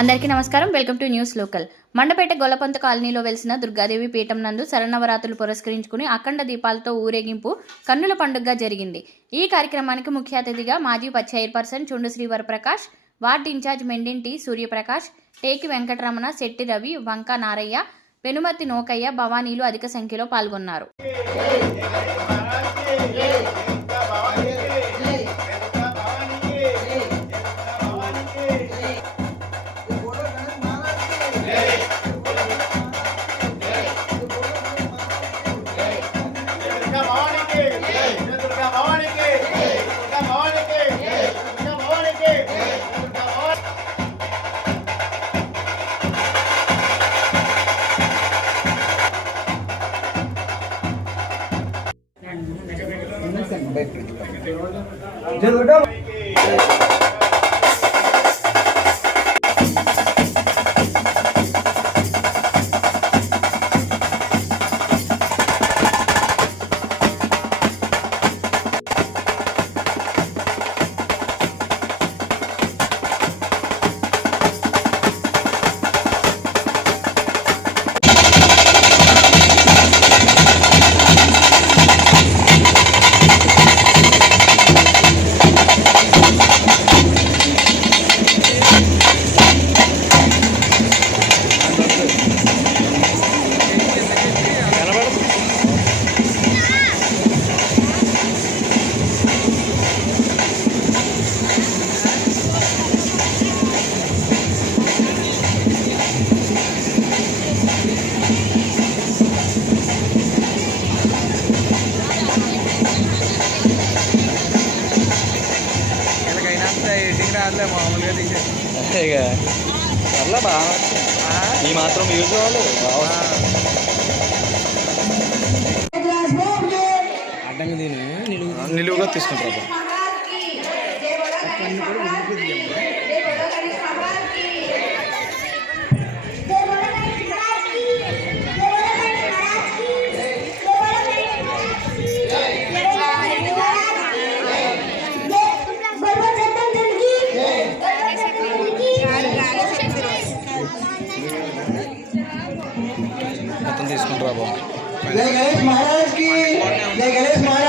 అందరికీ నమస్కారం. Welcome to news local. Mandapeta Gollapanta కాలనీలో వెలిసిన దుర్గాదేవి పీఠం నందు శరణవరాత్రులు పురస్కరించుకుని అఖండ దీపాలతో ఊరేగింపు కన్నుల పండుగగా జరిగింది. ఈ కార్యక్రమానికి ముఖ్య అతిథిగా మాజీ పచ్చ chairperson Chundu Srivara Prakash ward incharge Mendinti Suryaprakash Teki Venkataramana Shetty Ravi Vanka Narayya Penumathi Nokayya భవానీలు అధిక సంఖ్యలో పాల్గొన్నారు. ¿Qué es. ఎడిటింగ్ రాదులే మామూలుగా తీసేసి ఇక అట్లా బాగా ఈ మాత్రం యూజ్ వాళ్ళు అడ్డంగా నిలువుగా తీసుకుంటారు తీసుకుంటారా బాబు? జై గణేష్ మహారాజ్కి జై గణేష్ మహారాజ్